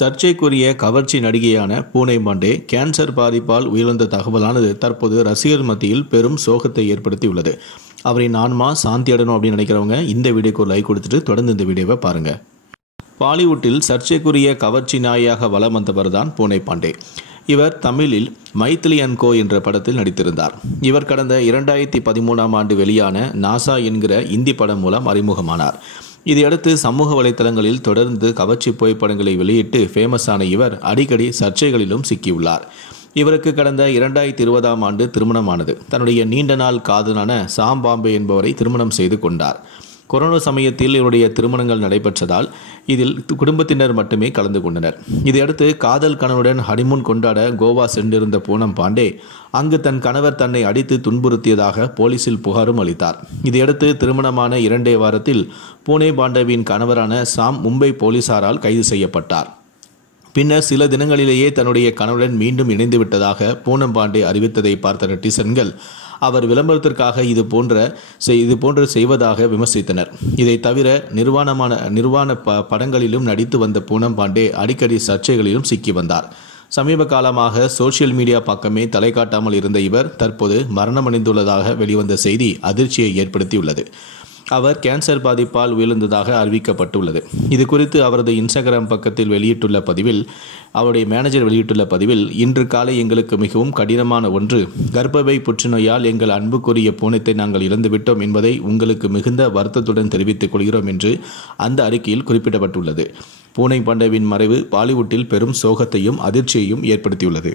சர்ச்சைக்குரிய கவர்ச்சி நடிகையான பூனை பாண்டே கேன்சர் பாதிப்பால் உயிரிழந்த தகவலானது தற்போது ரசிகர் மத்தியில் பெரும் சோகத்தை ஏற்படுத்தியுள்ளது. அவரின் ஆன்மா சாந்தி அடையணும் அப்படின்னு நினைக்கிறவங்க இந்த வீடியோக்கு ஒரு லைக் கொடுத்துட்டு தொடர்ந்து இந்த வீடியோவை பாருங்க. பாலிவுட்டில் சர்ச்சைக்குரிய கவர்ச்சி நாயாக வலம் வந்தவர் தான் பூனை பாண்டே. இவர் தமிழில் மைத்திலி அண்ட் கோ என்ற படத்தில் நடித்திருந்தார். இவர் கடந்த 2013ஆம் ஆண்டு வெளியான நாசா என்கிற இந்தி படம் மூலம் அறிமுகமானார். இதையடுத்து சமூக வலைதளங்களில் தொடர்ந்து கவர்ச்சி புகைப்படங்களை வெளியிட்டு ஃபேமஸான இவர் அடிக்கடி சர்ச்சைகளிலும் சிக்கியுள்ளார். இவருக்கு கடந்த 2020ஆம் ஆண்டு திருமணமானது. தன்னுடைய நீண்ட நாள் காதலான சாம் பாம்பே என்பவரை திருமணம் செய்து கொண்டார். கொரோனா சமயத்தில் இவருடைய திருமணங்கள் நடைபெற்றதால் இதில் குடும்பத்தினர் மட்டுமே கலந்து கொண்டனர். இதையடுத்து காதல் கணவனுடன் ஹனிமூன் கொண்டாட கோவா சென்றிருந்த பூனம் பாண்டே அங்கு தன் கணவர் தன்னை அடித்து துன்புறுத்தியதாக போலீசில் புகாரும் அளித்தார். இதையடுத்து திருமணமான 2 வாரத்தில் பூனே பாண்டேவின் கணவரான சாம் மும்பை போலீசாரால் கைது செய்யப்பட்டார். பின்னர் சில தினங்களிலேயே தன்னுடைய கணவருடன் மீண்டும் இணைந்து விட்டதாக பூனம் பாண்டே அறிவித்ததை பார்த்த நெட்டிசன்கள் அவர் விளம்பரத்திற்காக இது போன்று செய்வதாக விமர்சித்தனர். இதை தவிர நிர்வாண படங்களிலும் நடித்து வந்த பூனம் பாண்டே அடிக்கடி சர்ச்சைகளிலும் சிக்கி வந்தார். சமீப காலமாக சோசியல் மீடியா பக்கமே தலை காட்டாமல் இருந்த இவர் தற்போது மரணமடைந்துள்ளதாக வெளிவந்த செய்தி அதிர்ச்சியை ஏற்படுத்தியுள்ளது. அவர் கேன்சர் பாதிப்பால் உயிரிழந்ததாக அறிவிக்கப்பட்டுள்ளது. இது குறித்து அவரது இன்ஸ்டாகிராம் பக்கத்தில் அவருடைய மேனேஜர் வெளியிட்டுள்ள பதிவில், இன்று காலை எங்களுக்கு மிகவும் கடினமான ஒன்று. கர்ப்பப்பை புற்றுநோயால் எங்கள் அன்புக்குரிய பூனத்தை நாங்கள் இழந்துவிட்டோம் என்பதை உங்களுக்கு மிகுந்த வருத்தத்துடன் தெரிவித்துக் கொள்கிறோம் என்று அந்த அறிக்கையில் குறிப்பிடப்பட்டுள்ளது. பூனை பாண்டேவின் மறைவு பாலிவுட்டில் பெரும் சோகத்தையும் அதிர்ச்சியையும் ஏற்படுத்தியுள்ளது.